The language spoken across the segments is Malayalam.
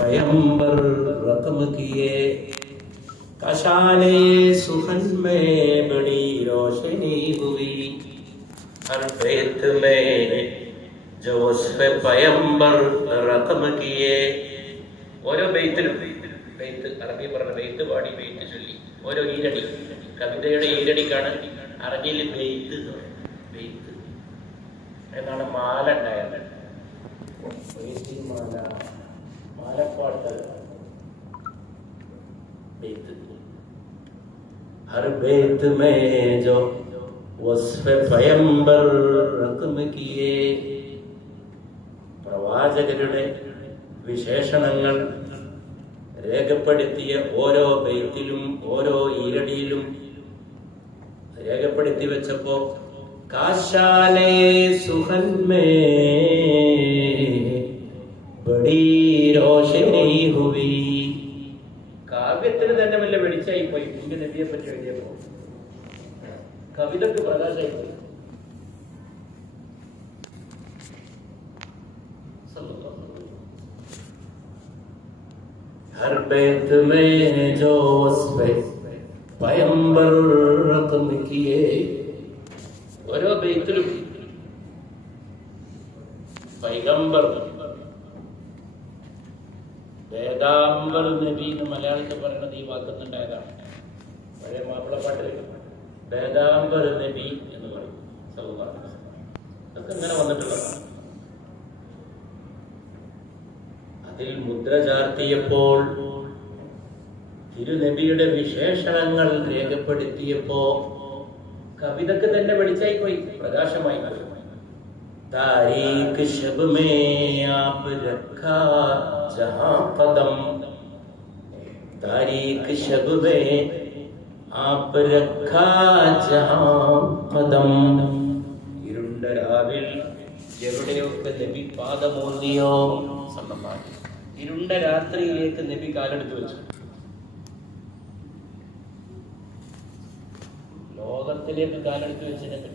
पैगंबर रकम किए, कशाले सुखन में बड़ी रोशनी हुई। हर बैत में जो उसपे पैगंबर रकम किए. ഓരോ ബെയ്ത്തിലും ബെയ്ത്ത് അറബി പറഞ്ഞ ബെയ്ത്ത് പാടി ബെയ്ത്ത് ചൊല്ലി ഓരോ ഈരടി കവിതയുടെ ഈരടിക്കാണ് അറബിയിൽ ബെയ്ത്ത് ബെയ്ത്ത് എന്നാണ് മാല ഉണ്ടായത്. മാല മാലപ്പാട്ട് ബെയ്ത്ത്. ഹർ ബെയ്ത്ത് മേ ജോ വസ്ഫെ പയംബർ റഖം കിയേ, പ്രവാചകരുടെ വിശേഷണങ്ങൾ രേഖപ്പെടുത്തിയ ഓരോ ബെയ്ത്തിലും ഓരോ ഈരടിയിലും രേഖപ്പെടുത്തി വെച്ചപ്പോ കാശാലേ സുഖൻ മേ ബഡീ റോശനി ഹുവി, കാവ്യത്തിന് തന്നെ വല്ല വെളിച്ചായി പോയി. പുണ്യ നബിയെ പറ്റി എഴുതിയപ്പോ കവിതക്ക് പ്രകാശമായി പോയി. हर बैत में जो उसपे पैगंबर रकम किए, ഓരോ ബെയ്ത്തിലും പൈഗംബർ വേദാംബർ നബി എന്ന് മലയാളത്തിൽ പറയുന്നത് ഈ വാക്കുന്നുണ്ടായതാണ്. പഴയ മാപ്പിളപ്പാട്ടിൽ വേദാംബർ നബി എന്ന് പറയും. അതൊക്കെ ഇങ്ങനെ വന്നിട്ടുള്ളതാണ്. അതിൽ മുദ്ര ചാർത്തിയപ്പോൾ തിരുനബിയുടെ വിശേഷണങ്ങൾ രേഖപ്പെടുത്തിയപ്പോ കവിതക്ക് തന്നെ വെളിച്ചായി പോയി, പ്രകാശമായി പോയി. Tariq ശബ് may app രഖാ ജഹാ ഖദം, Tariq ശബ് may app രഖാ ജഹാ ഖദം, ഇരുണ്ട രാവിൽ എവിടെയൊക്കെ നബി പാദമോന്നിയോ സല്ലല്ലാഹു, ഇരുണ്ട രാത്രിയിലേക്ക് നബി കാലെടുത്ത് വെച്ചു. ലോകത്തിലേക്ക് കാലെടുത്ത് വെച്ചിട്ട്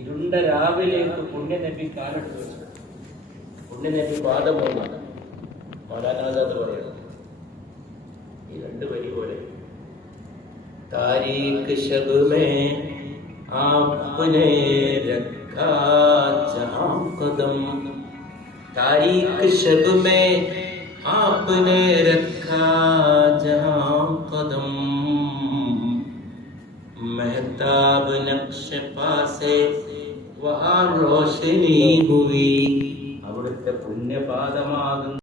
ഇരുണ്ട രാവിലേക്ക് പുണ്യ നബി കാലെടുത്ത് വെച്ചു. പുണ്യ നബി പാദമോന്നാണ് മൗലാനാദാത്ത് പറയുന്നത്. ഈ രണ്ട് വരി പോലെ താരീഖ് ശബ് മേ ആപ്നെ രഖാ ജഹാ ഖദം, താരീഖ് ശബ് മേ ആപ്നെ രഖാ ജഹാ ഖദം, മെഹ്താബ് നഖ്ശ പാസേ വഹാ റോശനി ഹുവി, അവിടുത്തെ പുണ്യപാദമാകുന്ന